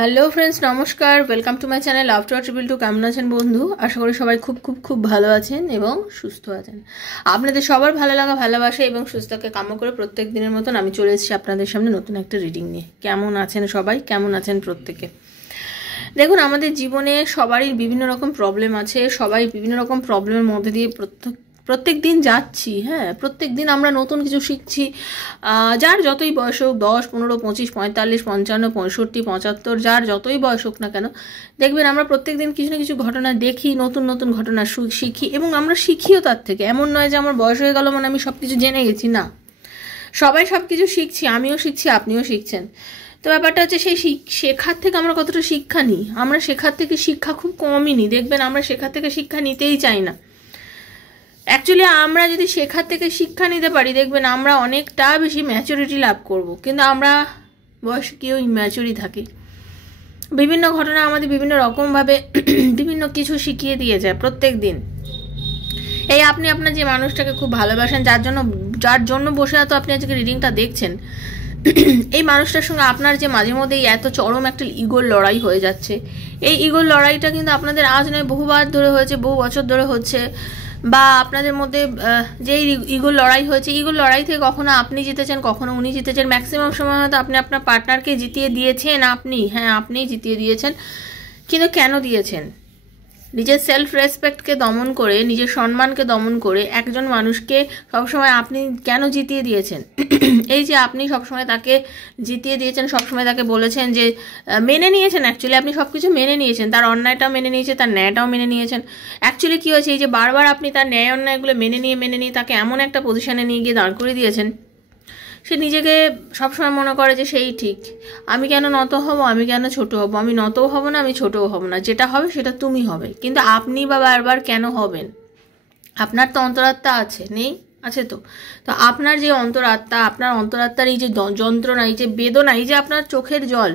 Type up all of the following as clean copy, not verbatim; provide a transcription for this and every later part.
Hello friends, নমস্কার। Welcome to my channel love to triple two. কেমন আছেন বন্ধু? আশা করি সবাই খুব খুব খুব ভালো আছেন এবং সুস্থ আছেন। আপনাদের সবার ভালো লাগা, ভালোবাসা এবং সুস্থকে কামনা করে প্রত্যেক দিনের মতন আমি চলে এসেছি আপনাদের সামনে নতুন একটা রিডিং নিয়ে। কেমন আছেন সবাই? কেমন আছেন প্রত্যেকে? দেখুন, আমাদের জীবনে সবারই বিভিন্ন রকম প্রবলেম আছে। সবাই বিভিন্ন রকম প্রবলেমের মধ্যে দিয়ে প্রত্যেক দিন যাচ্ছি। হ্যাঁ, প্রত্যেক দিন আমরা নতুন কিছু শিখছি। যার যতই বয়স হোক, 10, 15, 25, 45, 55, 65, 75, যার যতই বয়স হোক না কেন, দেখবেন আমরা প্রত্যেক দিন কিছু না কিছু ঘটনা দেখি, নতুন নতুন ঘটনা শিখি এবং আমরা শিখিও তার থেকে। এমন নয় যে আমার বয়স হয়ে গেল মানে আমি সব কিছু জেনে গেছি, না। সবাই সব কিছু শিখছি, আমিও শিখছি, আপনিও শিখছেন। তো ব্যাপারটা হচ্ছে সেই শেখার থেকে আমরা কতটা শিক্ষা নিই। আমরা শেখার থেকে শিক্ষা খুব কমই নিই। দেখবেন আমরা শেখার থেকে শিক্ষা নিতেই চাই না। অ্যাকচুয়ালি আমরা যদি শেখার থেকে শিক্ষা নিতে পারি, দেখবেন আমরা অনেকটা বেশি ম্যাচুরিটি লাভ করব। কিন্তু আমরা বয়সে কেউ ইম্যাচুরি থাকি। বিভিন্ন ঘটনা আমাদের বিভিন্ন রকমভাবে বিভিন্ন কিছু শিখিয়ে দিয়ে যায় প্রত্যেক দিন। এই আপনি আপনার যে মানুষটাকে খুব ভালোবাসেন, যার জন্য বসে তো আপনি আজকে রিডিংটা দেখছেন, এই মানুষটার সঙ্গে আপনার যে মাঝে মধ্যেই এত চরম একটা ইগোর লড়াই হয়ে যাচ্ছে, এই ইগোর লড়াইটা কিন্তু আপনাদের আজ নয়, বহুবার ধরে হয়েছে, বহু বছর ধরে হচ্ছে। বা আপনাদের মধ্যে যেই ইগোর লড়াই হয়েছে, ইগোর লড়াই থেকে কখনো আপনি জিতেছেন, কখনো উনি জিতেছেন। ম্যাক্সিমাম সময় হয়তো আপনি আপনার পার্টনারকে জিতিয়ে দিয়েছেন। আপনিই জিতিয়ে দিয়েছেন। কিন্তু কেন দিয়েছেন? নিজের সেলফ রেসপেক্টকে দমন করে, নিজের সম্মানকে দমন করে একজন মানুষকে সবসময় আপনি কেন জিতিয়ে দিয়েছেন? এই যে আপনি সবসময় তাকে জিতিয়ে দিয়েছেন, সবসময় তাকে বলেছেন যে মেনে নিয়েছেন। অ্যাকচুয়ালি আপনি সব কিছু মেনে নিয়েছেন, তার অন্যায়টাও মেনে নিয়েছেন, তার ন্যায়টাও মেনে নিয়েছেন। অ্যাকচুয়ালি কী হয়েছে, এই যে বারবার আপনি তার ন্যায় অন্যায়গুলো মেনে নিয়ে তাকে এমন একটা পজিশনে নিয়ে গিয়ে দাঁড় করে দিয়েছেন, সে নিজেকে সবসময় মনে করে যে সেই ঠিক। আমি কেন নত হব, আমি কেন ছোট হব? আমি নতও হব না, আমি ছোটও হব না। যেটা হবে সেটা তুমি হবে। কিন্তু আপনি বা বারবার কেন হবেন? আপনার তো অন্তরাত্মা আছে, নেই? আছে তো। তো আপনার যে অন্তরাত্মা, আপনার অন্তরাত্মার এই যে যন্ত্রণা, এই যে বেদনা, এই যে আপনার চোখের জল,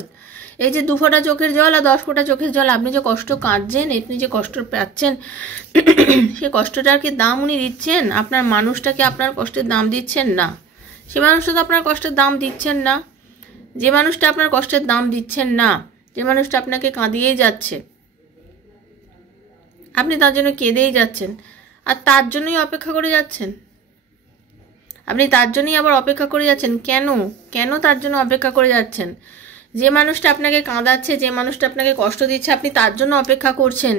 এই যে 2 ফোঁটা চোখের জল আর 10 ফোঁটা চোখের জল, আপনি যে কষ্ট কাঁদছেন, আপনি যে কষ্ট পাচ্ছেন, সে কষ্টটার কি দাম উনি দিচ্ছেন? আপনার মানুষটাকে আপনার কষ্টের দাম দিচ্ছেন না। সে মানুষটা তো আপনার কষ্টের দাম দিচ্ছেন না। যে মানুষটা আপনার কষ্টের দাম দিচ্ছেন না, যে মানুষটা আপনাকে কাঁদিয়েই যাচ্ছে, আপনি তার জন্য কেঁদেই যাচ্ছেন আর তার জন্যই অপেক্ষা করে যাচ্ছেন। আপনি তার জন্যই আবার অপেক্ষা করে যাচ্ছেন। কেন তার জন্য অপেক্ষা করে যাচ্ছেন? যে মানুষটা আপনাকে কাঁদাচ্ছে, যে মানুষটা আপনাকে কষ্ট দিচ্ছে, আপনি তার জন্য অপেক্ষা করছেন।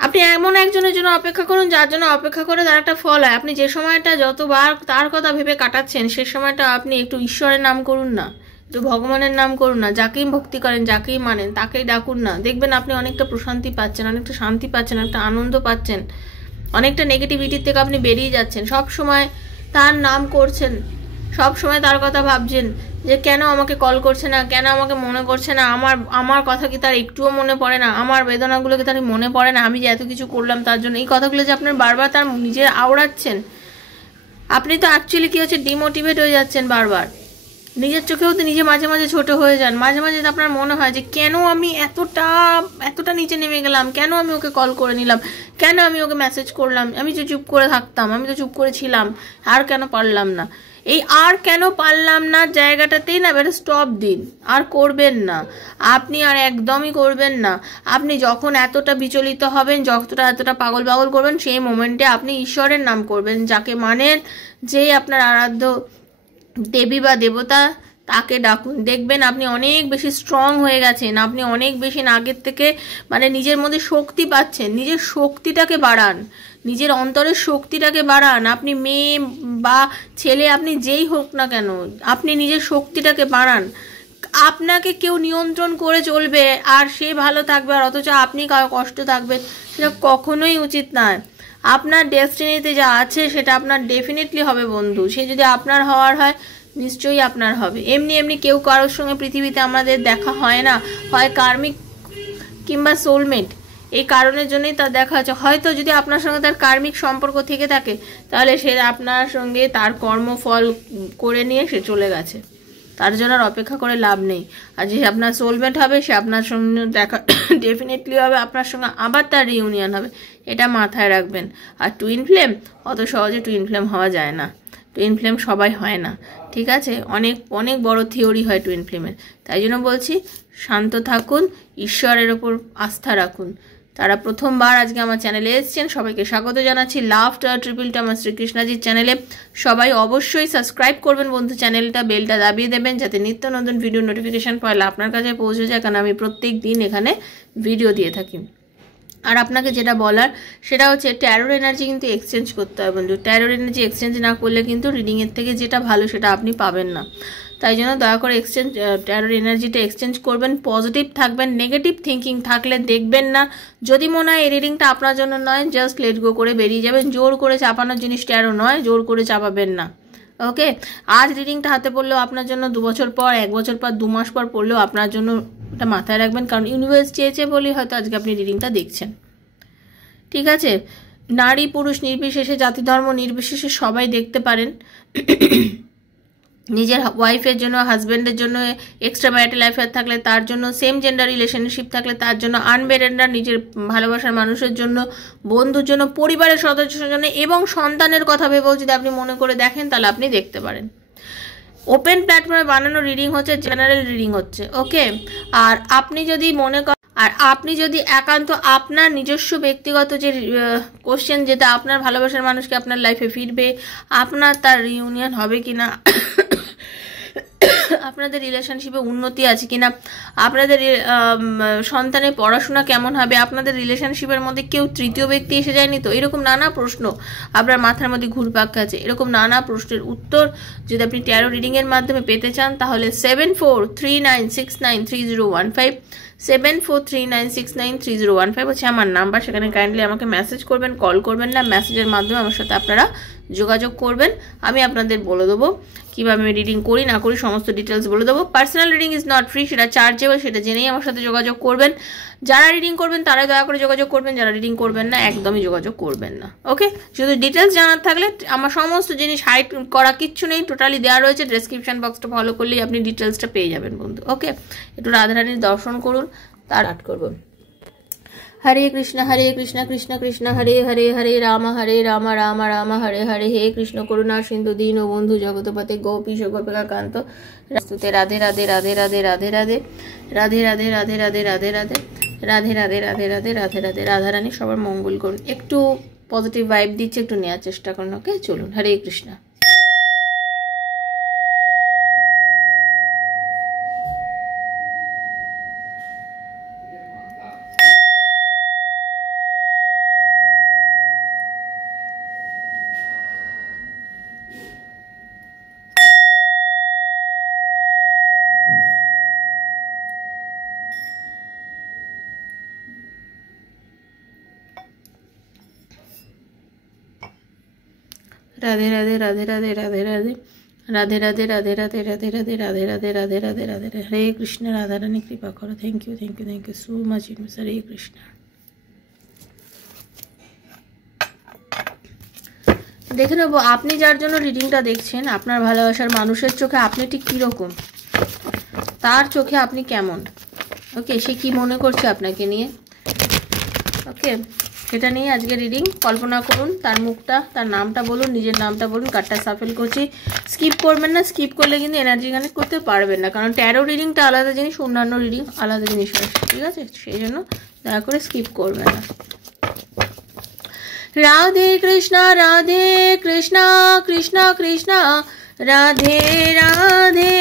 আপনি এমন একজনের জন্য অপেক্ষা করুন যার জন্য অপেক্ষা করে তার একটা ফল হয়। আপনি যে সময়টা যতবার তার কথা ভেবে কাটাচ্ছেন, সে সময়টা আপনি একটু ঈশ্বরের নাম করুন না, একটু ভগবানের নাম করুন না। যাকেই ভক্তি করেন, যাকেই মানেন, তাকেই ডাকুন না। দেখবেন আপনি অনেকটা প্রশান্তি পাচ্ছেন, অনেকটা শান্তি পাচ্ছেন, একটা আনন্দ পাচ্ছেন, অনেকটা নেগেটিভিটির থেকে আপনি বেরিয়ে যাচ্ছেন। সব সময় তার নাম করছেন, সব সময় তার কথা ভাবছেন যে কেন আমাকে কল করছে না, কেন আমাকে মনে করছে না, আমার কথা কি তার একটুও মনে পড়ে না, আমার বেদনাগুলো কি তার মনে পড়ে না, আমি যে এত কিছু করলাম তার জন্য। এই কথাগুলো যে আপনার বারবার তার নিজের আওড়াচ্ছেন, আপনি তো অ্যাকচুয়ালি কী হচ্ছে, ডিমোটিভেট হয়ে যাচ্ছেন বারবার। নিজের চোখেও তো নিজে মাঝে মাঝে ছোট হয়ে যান। মাঝে মাঝে আপনার মনে হয় যে কেন আমি এতটা নিচে নেমে গেলাম, কেন আমি ওকে কল করে নিলাম, কেন আমি ওকে মেসেজ করলাম, আমি তো চুপ করে থাকতাম, আমি তো চুপ করে ছিলাম, আর কেন পারলাম না? এই আর কেন পারলাম না জায়গাটাতেই না একটা স্টপ দিন। আর করবেন না, আপনি আর একদমই করবেন না। আপনি যখন এতটা বিচলিত হবেন, এতটা পাগল করবেন, সেই মোমেন্টে আপনি ঈশ্বরের নাম করবেন, যাকে মানেন, যেই আপনার আরাধ্য দেবী বা দেবতা, তাকে ডাকুন। দেখবেন আপনি অনেক বেশি স্ট্রং হয়ে গেছেন, আপনি অনেক বেশি আগের থেকে নিজের মধ্যে শক্তি পাচ্ছেন। নিজের শক্তিটাকে বাড়ান, নিজের অন্তরের শক্তিটাকে বাড়ান। আপনি মেয়ে বা ছেলে, আপনি যেই হোক না কেন, আপনি নিজের শক্তিটাকে বাড়ান। আপনাকে কেউ নিয়ন্ত্রণ করে চলবে আর সে ভালো থাকবে, আর অথচ আপনি কষ্ট থাকবেন, সেটা কখনোই উচিত নয়। আপনার ডেস্টিনিতে যা আছে সেটা আপনার ডেফিনেটলি হবে বন্ধু। সে যদি আপনার হওয়ার হয়, নিশ্চয়ই আপনার হবে। এমনি কেউ কারোর সঙ্গে পৃথিবীতে আমাদের দেখা হয় না, হয় কার্মিক কিংবা সোলমেট। এই কারণের জন্যই তার দেখা হচ্ছে। হয়তো যদি আপনার সঙ্গে তার কার্মিক সম্পর্ক থেকে থাকে, তাহলে সে আপনার সঙ্গে তার কর্মফল করে নিয়ে সে চলে গেছে, তার জন্য আর অপেক্ষা করে লাভ নেই। আর যে আপনার সোলমেট হবে, সে আপনার সঙ্গে দেখা ডেফিনেটলি হবে, আপনার সঙ্গে আবার তার রিউনিয়ন হবে, এটা মাথায় রাখবেন। আর টুইন ফ্লেম, অত সহজে টুইন ফ্লেম হওয়া যায় না। টুইন ফ্লেম সবাই হয় না, ঠিক আছে? অনেক অনেক বড় থিওরি হয় টুইন ফ্লেমের। তাই জন্য বলছি শান্ত থাকুন, ঈশ্বরের ওপর আস্থা রাখুন। তারা প্রথমবার আজকে আমার চ্যানেলে এসেছেন, সবাইকে স্বাগত জানাচ্ছি। লাভ ট্রিপল টু আমার শ্রীকৃষ্ণাজির চ্যানেলে। সবাই অবশ্যই সাবস্ক্রাইব করবেন বন্ধু চ্যানেলটা, বেলটা দাবিয়ে দেবেন যাতে নিত্য নতুন ভিডিও নোটিফিকেশান পাইলে আপনার কাছে পৌঁছে যায়, কারণ আমি প্রত্যেক দিন এখানে ভিডিও দিয়ে থাকি। আর আপনাকে যেটা বলার সেটা হচ্ছে ট্যারোর এনার্জি কিন্তু এক্সচেঞ্জ করতে হয় বন্ধু। ট্যারোর এনার্জি এক্সচেঞ্জ না করলে কিন্তু রিডিংয়ের থেকে যেটা ভালো সেটা আপনি পাবেন না। তাই জন্য দয়া করে ট্যারোর এনার্জিটা এক্সচেঞ্জ করবেন, পজিটিভ থাকবেন। নেগেটিভ থিঙ্কিং থাকলে দেখবেন না। যদি মনে হয় এই রিডিংটা আপনার জন্য নয়, জাস্ট লেট গো করে বেরিয়ে যাবেন। জোর করে চাপানোর জিনিস ট্যারো নয়, জোর করে চাপাবেন না। ওকে, আজ রিডিংটা হাতে পড়লেও আপনার জন্য 2 বছর পর, 1 বছর পর, 2 মাস পর পড়লেও আপনার জন্য এটা মাথায় রাখবেন, কারণ ইউনিভার্স চেয়েছে বলেই হয়তো আজকে আপনি রিডিংটা দেখছেন, ঠিক আছে? নারী পুরুষ নির্বিশেষে, জাতি ধর্ম নির্বিশেষে সবাই দেখতে পারেন। নিজের ওয়াইফের জন্য, হাজব্যান্ডের জন্য এক্সট্রা ম্যারিটাল অ্যাফেয়ার থাকলে তার জন্য, সেম জেন্ডার রিলেশনশিপ থাকলে তার জন্য, আনম্যারিডরা নিজের ভালোবাসার মানুষের জন্য, বন্ধুর জন্য, পরিবারের সদস্যের জন্য এবং সন্তানের কথা ভেবেও যদি আপনি মনে করে দেখেন তাহলে আপনি দেখতে পারেন। ওপেন প্ল্যাটফর্মে বানানো রিডিং হচ্ছে, জেনারেল রিডিং হচ্ছে, ওকে? আর আপনি যদি মনে করেন, আর আপনি যদি একান্ত আপনার নিজস্ব ব্যক্তিগত যে কোশ্চেন, যেটা আপনার ভালোবাসার মানুষকে আপনার লাইফে ফিরবে, আপনার তার রিউনিয়ন হবে কিনা, আপনাদের রিলেশনশিপে উন্নতি আছে কিনা, আপনাদের সন্তানের পড়াশোনা কেমন হবে, আপনাদের রিলেশনশিপের মধ্যে কেউ তৃতীয় ব্যক্তি এসে যায়নি তো, এরকম নানা প্রশ্ন আপনার মাথার মধ্যে ঘুরপাক খাচ্ছে। এরকম নানা প্রশ্নের উত্তর যদি আপনি ট্যারো রিডিংয়ের মাধ্যমে পেতে চান তাহলে 7439693015 7439693015 হচ্ছে আমার নাম্বার। সেখানে কাইন্ডলি আমাকে মেসেজ করবেন, কল করবেন না, মেসেজের মাধ্যমে আমার সাথে আপনারা যোগাযোগ করবেন। আমি আপনাদের বলে দেবো কীভাবে আমি রিডিং করি না করি, সমস্ত ডিটেলস বলে দেবো। Personal reading is not free, সেটা চার্জেবল, সেটা জেনেই আমার সাথে যোগাযোগ করবেন। যারা রিডিং করবেন তারাই দয়া করে যোগাযোগ করবেন, যারা রিডিং করবেন না একদমই যোগাযোগ করবেন না, ওকে? শুধু ডিটেলস জানার থাকলে আমার সমস্ত জিনিস হাইড করা কিচ্ছু নেই, টোটালি দেওয়া রয়েছে। ডেসক্রিপশন বক্সটা ফলো করলেই আপনি ডিটেলসটা পেয়ে যাবেন বন্ধু, ওকে? একটু রাধারানীর দর্শন করুন, তার আট করব। হরে কৃষ্ণ কৃষ্ণ কৃষ্ণ হরে হরে, হরে রাম রাম রাম হরে হরে, হে কৃষ্ণ করুণা সিন্ধু দীন ও বন্ধু জগতপতে গোপীশ গোপিকা কান্ত রাস্তুতে, রাধে রাধে রাধে রাধে রাধে রাধে রাধে রাধে রাধে রাধে রাধে রাধে রাধে রাধে রাধে রাধে রাধে রাধে। রাধারানী সবার মঙ্গল করুন। একটু পজিটিভ ভাইব দিচ্ছে, একটু নেওয়ার চেষ্টা করুন, ওকে? চলুন, হরে কৃষ্ণ। রাধে রাধে রাধে রাধে রাধে রাধে রাধে রাধে রাধে রাধে রাধে রাধে রাধে রাধে রাধে রাধে রাধে রাধে। হরে কৃষ্ণ, রাধারানী কৃপা করো। Thank you thank you thank you so much. Hare Krishna. দেখে নেব আপনি যার জন্য রিডিংটা দেখছেন, আপনার ভালোবাসার মানুষের চোখে আপনি ঠিক কীরকম, তার চোখে আপনি কেমন, ওকে? সে কি মনে করছে আপনাকে নিয়ে, ওকে? সেটা নিয়ে আজকে রিডিং। কল্পনা করুন তার মুখটা, তার নামটা বলুন, নিজের নামটা বলুন। কার্ডটা সাফেল করছি, স্কিপ করবেন না। স্কিপ করলে কিন্তু এনার্জি কানেক্ট করতে পারবেন না, কারণ ট্যারো রিডিংটা আলাদা জিনিস, অন্যান্য রিডিং আলাদা জিনিস হয়, ঠিক আছে? সেই জন্য দয়া করে স্কিপ করবেন না। রাধে কৃষ্ণ কৃষ্ণ কৃষ্ণ রাধে রাধে,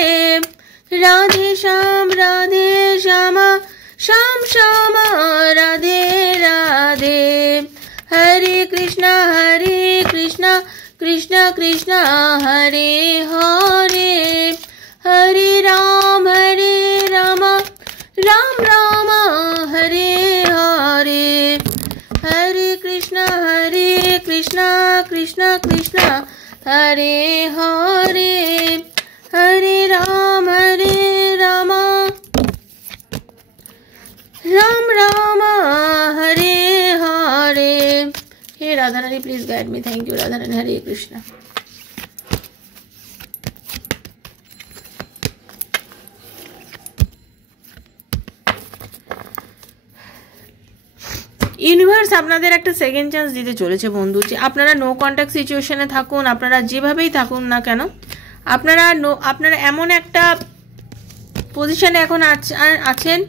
রাধে শ্যাম শ্যাম শ্যাম রাধে রাধে। হরে কৃষ্ণ কৃষ্ণ কৃষ্ণ হরে হরে, হরে রাম রাম রাম হরে হরে, হরে কৃষ্ণ কৃষ্ণ কৃষ্ণ হরে হরে, হরে রাম রাম রাম হরে হরে। হে Radharani, please guide me. Thank you Radharani. Hare Krishna. Universe আপনাদের একটা সেকেন্ড চান্স দিতে চলেছে বন্ধু, যে আপনারা নো কন্ট্যাক্ট সিচুয়েশনে থাকুন, আপনারা যেভাবেই থাকুন না কেন, আপনারা এমন একটা পজিশনে এখন আছেন,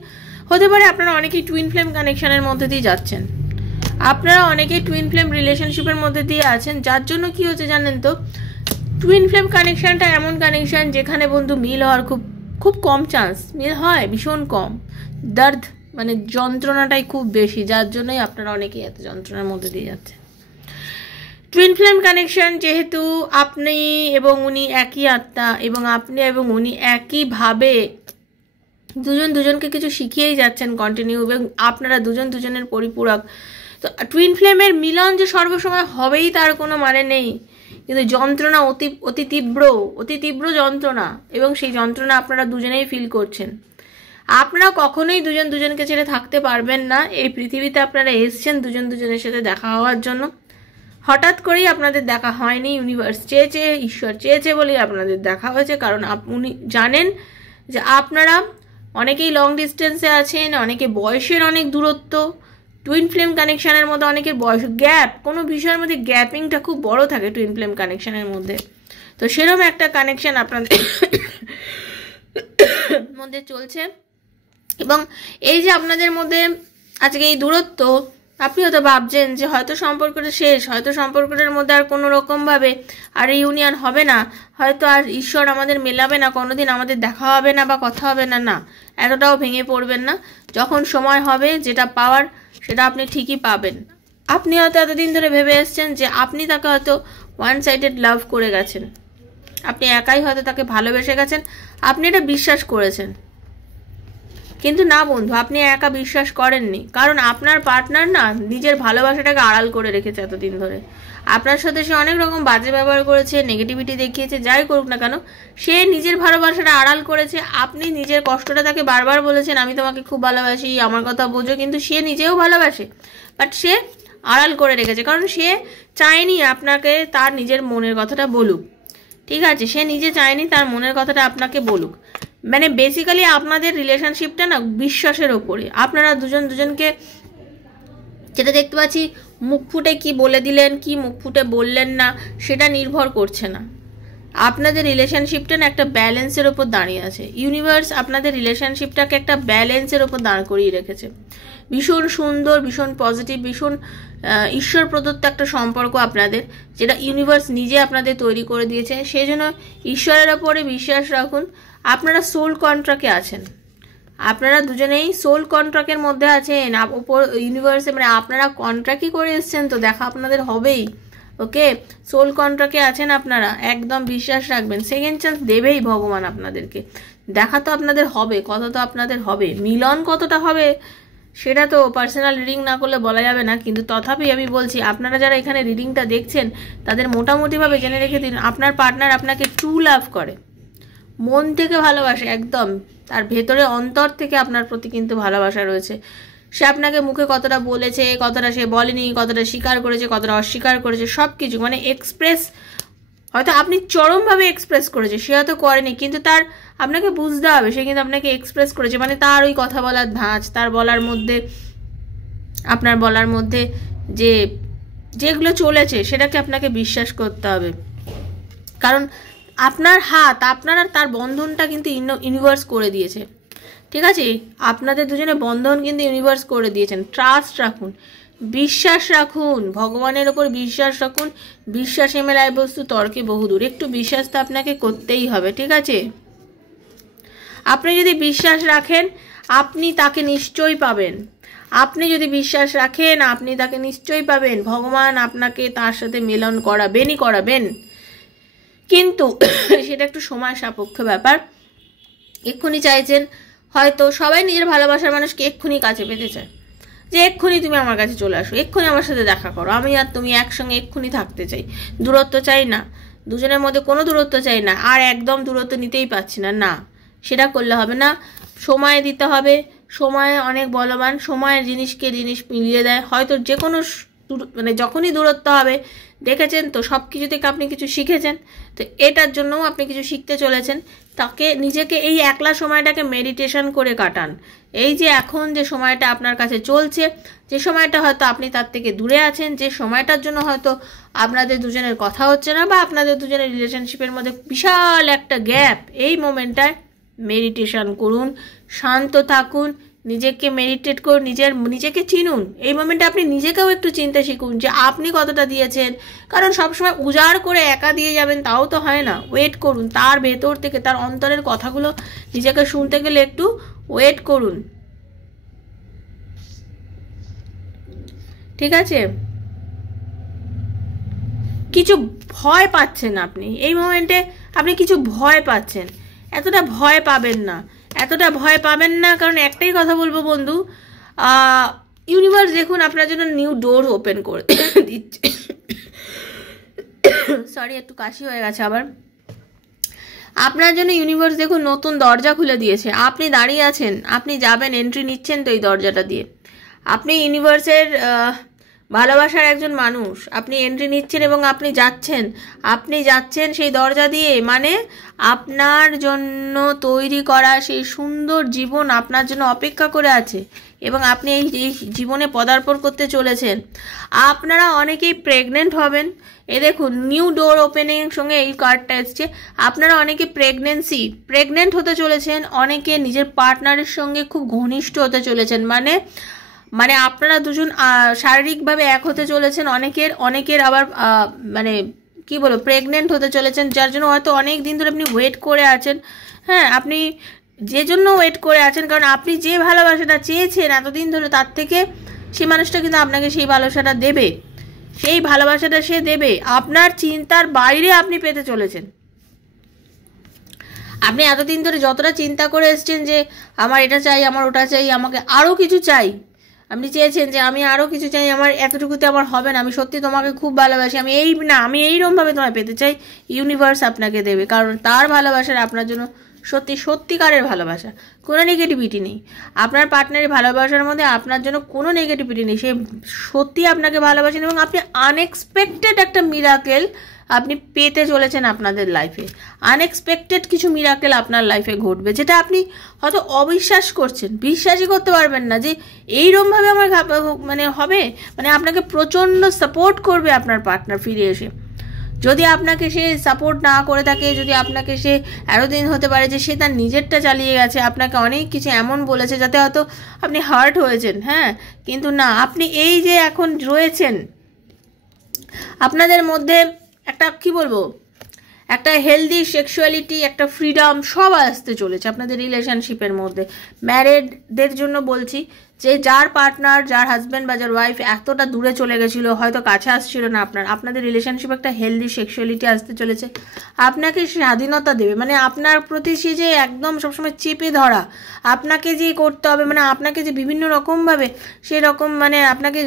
হতে পারে আপনারা অনেকেই টুইন ফ্লেম কানেকশনের মধ্যে দিয়ে যাচ্ছেন, আপনারা অনেকেই টুইন ফ্লেম রিলেশনশিপের মধ্যে দিয়ে আছেন, যার জন্য কি হচ্ছে জানেন তো, টুইন ফ্লেম কানেকশনটা এমন কানেকশন যেখানে বন্ধু মিল হওয়ার খুব খুব কম চান্স, মিল হয় ভীষণ কম, দর্দ মানে যন্ত্রণাটাই খুব বেশি, যার জন্যই আপনারা অনেকেই এত যন্ত্রণার মধ্যে দিয়ে যাচ্ছে। টুইন ফ্লেম কানেকশন যেহেতু আপনি এবং উনি একই আত্মা, এবং আপনি এবং উনি একইভাবে দুজন দুজনকে কিছু শিখিয়েই যাচ্ছেন কন্টিনিউ, এবং আপনারা দুজন দুজনের পরিপূরক। তো টুইন ফ্লেমের মিলন যে সর্বসময় হবেই তার কোনো মানে নেই, কিন্তু যন্ত্রণা অতি তীব্র যন্ত্রণা, এবং সেই যন্ত্রণা আপনারা দুজনেই ফিল করছেন। আপনারা কখনোই দুজন দুজনকে ছেড়ে থাকতে পারবেন না। এই পৃথিবীতে আপনারা এসছেন দুজন দুজনের সাথে দেখা হওয়ার জন্য, হঠাৎ করেই আপনাদের দেখা হয়নি, ইউনিভার্স চেয়েছে, ঈশ্বর চেয়েছে বলেই আপনাদের দেখা হয়েছে। কারণ উনি জানেন যে আপনারা অনেকেই লং ডিস্টেন্সে আছেন, অনেকে বয়সের অনেক দূরত্ব, টুইন ফ্লেম কানেকশনের মধ্যে অনেকের বয়স গ্যাপ, কোনো বিষয়ের মধ্যে গ্যাপিংটা খুব বড় থাকে টুইন ফ্লেম কানেকশনের মধ্যে। তো সেরকম একটা কানেকশন আপনাদের মধ্যে চলছে, এবং এই যে আপনাদের মধ্যে আজকে এই দূরত্ব, আপনি হয়তো ভাবছেন যে হয়তো সম্পর্কটা শেষ, হয়তো সম্পর্কটার মধ্যে আর কোনো রকমভাবে আর ইউনিয়ন হবে না, হয়তো আর ঈশ্বর আমাদের মেলাবে না, কোনোদিন আমাদের দেখা হবে না বা কথা হবে না। না, এতটাও ভেঙে পড়বেন না। যখন সময় হবে যেটা পাওয়ার সেটা আপনি ঠিকই পাবেন। আপনি হয়তো এতদিন ধরে ভেবে এসছেন যে আপনি তাকে হয়তো ওয়ান সাইডেড লাভ করে গেছেন, আপনি একাই হয়তো তাকে ভালোবেসে গেছেন, আপনি এটা বিশ্বাস করেছেন। কিন্তু না বন্ধু, আপনি একা বিশ্বাস করেননি, কারণ আপনার পার্টনার না নিজের ভালোবাসাটাকে আড়াল করে রেখেছে এতদিন ধরে। আপনার সাথে সে অনেক রকম বাজে ব্যবহার করেছে, নেগেটিভিটি দেখিয়েছে, যাই করুক না কেন সে নিজের ভালোবাসাটা আড়াল করেছে। আপনি নিজের কষ্টটা তাকে বারবার বলেছেন, আমি তোমাকে খুব ভালোবাসি, আমার কথা বোঝো, কিন্তু সে নিজেও ভালোবাসে, বাট সে আড়াল করে রেখেছে, কারণ সে চায়নি আপনাকে তার নিজের মনের কথাটা বলুক। ঠিক আছে, সে নিজে চায়নি তার মনের কথাটা আপনাকে বলুক। মানে বেসিক্যালি আপনাদের রিলেশনশিপটা না বিশ্বাসের ওপরে। আপনারা দুজন দুজনকে যেটা দেখতে পাচ্ছি, মুখ ফুটে কি বলে দিলেন, কি মুখ ফুটে বললেন না, সেটা নির্ভর করছে না। আপনাদের রিলেশনশিপটা না একটা ব্যালেন্সের ওপর দাঁড়িয়ে আছে। ইউনিভার্স আপনাদের রিলেশনশিপটাকে একটা ব্যালেন্সের ওপর দাঁড় করিয়ে রেখেছে। ভীষণ সুন্দর, ভীষণ পজিটিভ, ভীষণ ঈশ্বর প্রদত্ত একটা সম্পর্ক আপনাদের, যেটা ইউনিভার্স নিজে আপনাদের তৈরি করে দিয়েছে। সেই জন্য ঈশ্বরের ওপরে বিশ্বাস রাখুন। আপনারা সোল কন্ট্রাক্টে আছেন, আপনারা দুজনেই সোল কন্ট্রাক্টের মধ্যে আছেন। ইউনিভার্সে মানে আপনারা কন্ট্রাক্টই করে এসছেন, তো দেখা আপনাদের হবেই। ওকে, সোল কন্ট্রাক্টে আছেন আপনারা, একদম বিশ্বাস রাখবেন। সেকেন্ড চান্স দেবেই ভগবান আপনাদেরকে, দেখা তো আপনাদের হবে, কথা তো আপনাদের হবে। মিলন কতটা হবে সেটা তো পার্সোনাল রিডিং না করলে বলা যাবে না, কিন্তু তথাপি আমি বলছি আপনারা যারা এখানে রিডিংটা দেখছেন তাদের মোটামুটিভাবে জেনে রেখে দিন, আপনার পার্টনার আপনাকে ট্রু লাভ করে, মন থেকে ভালোবাসে, একদম তার ভেতরে অন্তর থেকে আপনার প্রতি কিন্তু ভালোবাসা রয়েছে। সে আপনাকে মুখে কতটা বলেছে, কতটা সে বলেনি, কতটা স্বীকার করেছে, কতটা অস্বীকার করেছে, সব কিছু মানে এক্সপ্রেস, হয়তো আপনি চরমভাবে এক্সপ্রেস করেছে, সে হয়তো করেনি, কিন্তু তার আপনাকে বুঝতে হবে সে কিন্তু আপনাকে এক্সপ্রেস করেছে। মানে তার ওই কথা বলার ধাঁচ, তার বলার মধ্যে, আপনার বলার মধ্যে যে যেগুলো চলেছে সেটাকে আপনাকে বিশ্বাস করতে হবে। কারণ আপনার হাত, আপনার আর তার বন্ধনটা কিন্তু ইউনিভার্স করে দিয়েছে। ঠিক আছে, আপনাদের দুজনে বন্ধন কিন্তু ইউনিভার্স করে দিয়েছেন। ট্রাস্ট রাখুন, বিশ্বাস রাখুন, ভগবানের ওপর বিশ্বাস রাখুন। বিশ্বাসে মেলায় বস্তু তর্কে বহুদূর। একটু বিশ্বাস তো আপনাকে করতেই হবে। ঠিক আছে, আপনি যদি বিশ্বাস রাখেন আপনি তাকে নিশ্চয়ই পাবেন। আপনি যদি বিশ্বাস রাখেন আপনি তাকে নিশ্চয়ই পাবেন। ভগবান আপনাকে তার সাথে মিলন করাবেন, কিন্তু সেটা একটু সময় সাপেক্ষ ব্যাপার। এক্ষুনি চাইছেন, হয়তো সবাই নিজের ভালোবাসার মানুষকে এক্ষুনি কাছে পেতে চায়, যে এক্ষুনি তুমি আমার কাছে চলে আসো, এক্ষুনি আমার সাথে দেখা করো, আমি আর তুমি একসঙ্গে এক্ষুনি থাকতে চাই। দূরত্ব চাই না, দুজনের মধ্যে কোনো দূরত্ব চাই না, আর একদম দূরত্ব নিতেই পারছি না। না, সেটা করলে হবে না, সময় দিতে হবে। সময় অনেক বলবান, সময়ের জিনিস মিলিয়ে দেয়। হয়তো যে কোনো মানে যখনই দূরত্ব হবে দেখেছেন তো, সব কিছু থেকে আপনি কিছু শিখেছেন, তো এটার জন্যও আপনি কিছু শিখতে চলেছেন। তাকে নিজেকে এই একলা সময়টাকে মেডিটেশন করে কাটান। এই যে এখন যে সময়টা আপনার কাছে চলছে, যে সময়টা হয়তো আপনি তার থেকে দূরে আছেন, যে সময়টার জন্য হয়তো আপনাদের দুজনের কথা হচ্ছে না বা আপনাদের দুজনের রিলেশনশিপের মধ্যে বিশাল একটা গ্যাপ, এই মোমেন্টটায় মেডিটেশন করুন, শান্ত থাকুন, নিজেকে মেডিটেট করুন, নিজেকে চিনুন। এই মোমেন্টে আপনি নিজেকেও একটু চিনতে শিখুন যে আপনি কতটা দিয়েছেন। কারণ সবসময় উজাড় করে একা দিয়ে যাবেন তাও তো হয় না। ওয়েট করুন, তার ভেতর থেকে, তার অন্তরের কথাগুলো নিজেকে শুনতে গেলে একটু ওয়েট করুন, ঠিক আছে? কিছু ভয় পাচ্ছেন আপনি এই মোমেন্টে, আপনি কিছু ভয় পাচ্ছেন, এতটা ভয় পাবেন না, এতটা ভয় পাবেন না। কারণ একটাই কথা বলবো বন্ধু, ইউনিভার্স দেখুন আপনার জন্য নিউ ডোর ওপেন করে দিচ্ছে। সরি, একটু কাশি হয়ে গেছে আবার। আপনার জন্য ইউনিভার্স দেখুন নতুন দরজা খুলে দিয়েছে। আপনি দাঁড়িয়ে আছেন, আপনি যাবেন, এন্ট্রি নিচ্ছেন তো এই দরজাটা দিয়ে। আপনি ইউনিভার্সের ভালোবাসার একজন মানুষ, আপনি এন্ট্রি নিচ্ছেন এবং আপনি যাচ্ছেন সেই দরজা দিয়ে। মানে আপনার জন্য তৈরি করা সেই সুন্দর জীবন আপনার জন্য অপেক্ষা করে আছে এবং আপনি এই জীবনে পদার্পণ করতে চলেছেন। আপনারা অনেকেই প্রেগনেন্ট হবেন। দেখুন নিউ ডোর ওপেনিং সঙ্গে এই কার্ডটা এসছে। আপনারা অনেকে প্রেগনেন্ট হতে চলেছেন, অনেকে নিজের পার্টনারের সঙ্গে খুব ঘনিষ্ঠ হতে চলেছেন। মানে আপনারা দুজন শারীরিকভাবে এক হতে চলেছেন। অনেকের আবার মানে কি বলবো, প্রেগনেন্ট হতে চলেছেন, যার জন্য হয়তো অনেক দিন ধরে আপনি ওয়েট করে আছেন। হ্যাঁ, আপনি যে জন্য ওয়েট করে আছেন, কারণ আপনি যে ভালোবাসাটা চেয়েছেন এতদিন ধরে, তার থেকে সেই মানুষটা কিন্তু আপনাকে সেই ভালোবাসাটা দেবে, সেই ভালোবাসাটা সে দেবে। আপনার চিন্তার বাইরে আপনি পেতে চলেছেন। আপনি এতদিন ধরে যতটা চিন্তা করে এসছেন যে আমার এটা চাই, আমার ওটা চাই, আমাকে আরও কিছু চাই, আপনি চেয়েছেন যে আমি আরও কিছু চাই, আমার এতটুকুতে আমার হবে না, আমি সত্যি তোমাকে খুব ভালোবাসি, আমি এইরকমভাবে তোমায় পেতে চাই। ইউনিভার্স আপনাকে দেবে, কারণ তার ভালোবাসার আপনার জন্য সত্যিকারের ভালোবাসা, কোনো নেগেটিভিটি নেই। আপনার পার্টনারের ভালোবাসার মধ্যে আপনার জন্য কোনো নেগেটিভিটি নেই। সে সত্যি আপনাকে ভালোবাসেন এবং আপনি আনএক্সপেক্টেড একটা মিরাকেল আপনি পেতে চলেছেন আপনাদের লাইফে। আনএক্সপেক্টেড কিছু মিরাকেল আপনার লাইফে ঘটবে, যেটা আপনি হয়তো অবিশ্বাস করছেন, বিশ্বাসই করতে পারবেন না যে এইরকমভাবে আমার মানে হবে। মানে আপনাকে প্রচণ্ড সাপোর্ট করবে আপনার পার্টনার ফিরে এসে। যদি আপনাকে সে সাপোর্ট না করে থাকে, যদি আপনাকে সে এতদিন হতে পারে যে সে তার নিজেরটা চালিয়ে গেছে, আপনাকে অনেক কিছু এমন বলেছে যাতে হয়তো আপনি হার্ট হয়েছেন, হ্যাঁ, কিন্তু না, আপনি এই যে এখন রয়েছেন, আপনাদের মধ্যে একটা কি বলবো, একটা হেলদি সেক্সুয়ালিটি, একটা ফ্রিডম সব আসতে চলেছে আপনাদের রিলেশনশিপের মধ্যে। ম্যারিডদের জন্য বলছি যে যার পার্টনার, যার হাজব্যান্ড বা যার ওয়াইফ এতটা দূরে চলে গেছিলো, হয়তো কাছে আসছিল না, আপনাদের রিলেশনশিপে একটা হেলদি সেক্সুয়ালিটি আসতে চলেছে। আপনাকে স্বাধীনতা দেবে, মানে আপনার প্রতি সে যে একদম সবসময় চেপে ধরা, আপনাকে যে করতে হবে, মানে আপনাকে যে বিভিন্ন রকমভাবে সেরকম মানে আপনাকে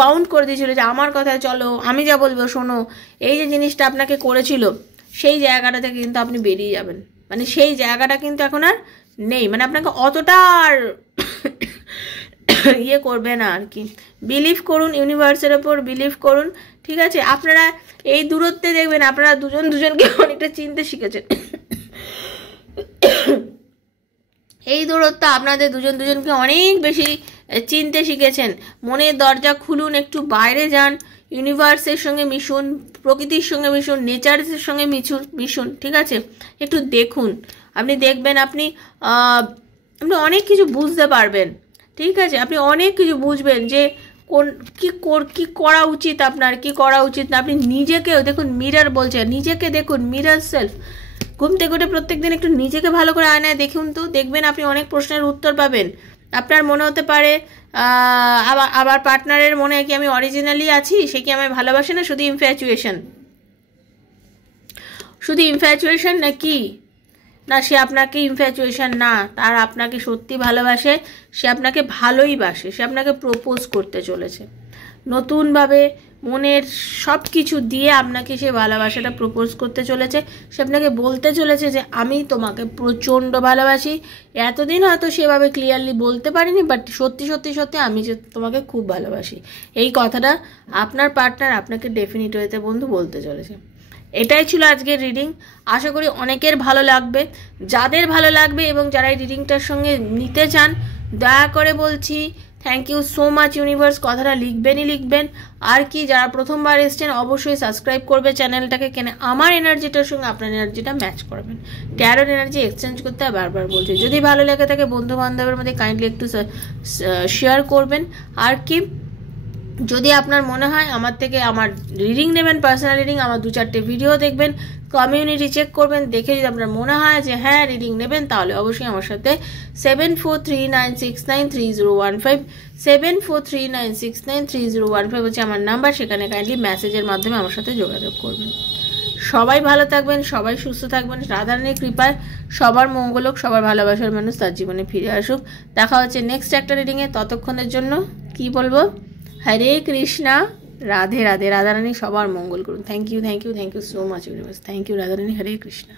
বাউন্ড করে দিয়েছিল যে আমার কথায় চলো, আমি যা বলবো শোনো, এই যে জিনিসটা আপনাকে করেছিল, সেই জায়গাটা থেকে কিন্তু আপনি বেরিয়ে যাবেন। মানে সেই জায়গাটা কিন্তু এখন আর নেই, মানে আপনাকে অতটা আর ইয়ে করবে না আর কি। বিলিভ করুন, ইউনিভার্সের ওপর বিলিভ করুন, ঠিক আছে? আপনারা এই দূরত্বে দেখবেন আপনারা দুজনকে অনেকটা চিনতে শিখেছেন। এই দূরত্ব আপনাদের দুজনকে অনেক বেশি চিনতে শিখেছেন। মনের দরজা খুলুন, একটু বাইরে যান, ইউনিভার্সের সঙ্গে মিশুন, প্রকৃতির সঙ্গে মিশুন, নেচারের সঙ্গে মিশুন, ঠিক আছে? একটু দেখুন, আপনি দেখবেন আপনি অনেক কিছু বুঝতে পারবেন, ঠিক আছে? আপনি অনেক কিছু বুঝবেন যে কি করা উচিত আপনার, কি করা উচিত না। আপনি নিজেকেও দেখুন, মিরর বলছে, নিজেকে দেখুন, মিরর সেলফ। ঘুম থেকে উঠে প্রত্যেকদিন একটু নিজেকে ভালো করে আয়নায় দেখুন তো, দেখবেন আপনি অনেক প্রশ্নের উত্তর পাবেন। আপনার মনে হতে পারে আবার পার্টনারের মনে হয় কি আমি অরিজিনালি আছি, সে কি আমায় ভালোবাসে না, শুধু ইনফ্যাচুয়েশন নাকি? না, সে আপনাকে ইনফ্যাচুয়েশন না, তার আপনাকে সত্যি ভালোবাসে, সে আপনাকে ভালোই বাসে, সে আপনাকে প্রপোজ করতে চলেছে। নতুনভাবে মনের সব কিছু দিয়ে আপনাকে সে ভালোবাসাটা প্রপোজ করতে চলেছে। সে আপনাকে বলতে চলেছে যে আমি তোমাকে প্রচণ্ড ভালোবাসি। এতদিন হয়তো সেভাবে ক্লিয়ারলি বলতে পারিনি, বাট সত্যি সত্যি সত্যি আমি যে তোমাকে খুব ভালোবাসি, এই কথাটা আপনার পার্টনার আপনাকে ডেফিনিট ওয়েতে বন্ধু বলতে চলেছে। এটাই ছিল আজকের রিডিং। আশা করি অনেকের ভালো লাগবে। যাদের ভালো লাগবে এবং যারা এই রিডিংটার সঙ্গে নিতে চান, দয়া করে বলছি thank you so much universe, কথাটা লিখবেন। আর কি, যারা প্রথমবার এসছেন অবশ্যই সাবস্ক্রাইব করবে চ্যানেলটাকে, কেন আমার এনার্জিটার সঙ্গে আপনার এনার্জিটা ম্যাচ করবেন। ট্যারোর এনার্জি এক্সচেঞ্জ করতে হয় বারবার বলছি। যদি ভালো লেগে থাকে বন্ধু বান্ধবের মধ্যে কাইন্ডলি একটু শেয়ার করবেন। আর কি, যদি আপনার মনে হয় আমার থেকে আমার রিডিং নেবেন, পার্সোনাল রিডিং, আমার 2-4টে ভিডিও দেখবেন, কমিউনিটি চেক করবেন, দেখে যদি আপনার মনে হয় যে হ্যাঁ রিডিং নেবেন, তাহলে অবশ্যই আমার সাথে 7439693015 7439693015 হচ্ছে আমার নাম্বার। সেখানে কাইন্ডলি মেসেজের মাধ্যমে আমার সাথে যোগাযোগ করবেন। সবাই ভালো থাকবেন, সবাই সুস্থ থাকবেন। রাধারানীর কৃপায় সবার মঙ্গল হোক, সবার ভালোবাসার মানুষ তার জীবনে ফিরে আসুক। দেখা হচ্ছে নেক্সট একটা রিডিংয়ে। ততক্ষণের জন্য কি বলবো, হরে কৃষ্ণা, রাধে রাধে। রাধারানী সবার মঙ্গল করুন। Thank you so much universe. Thank you Radharani. Hare Krishna.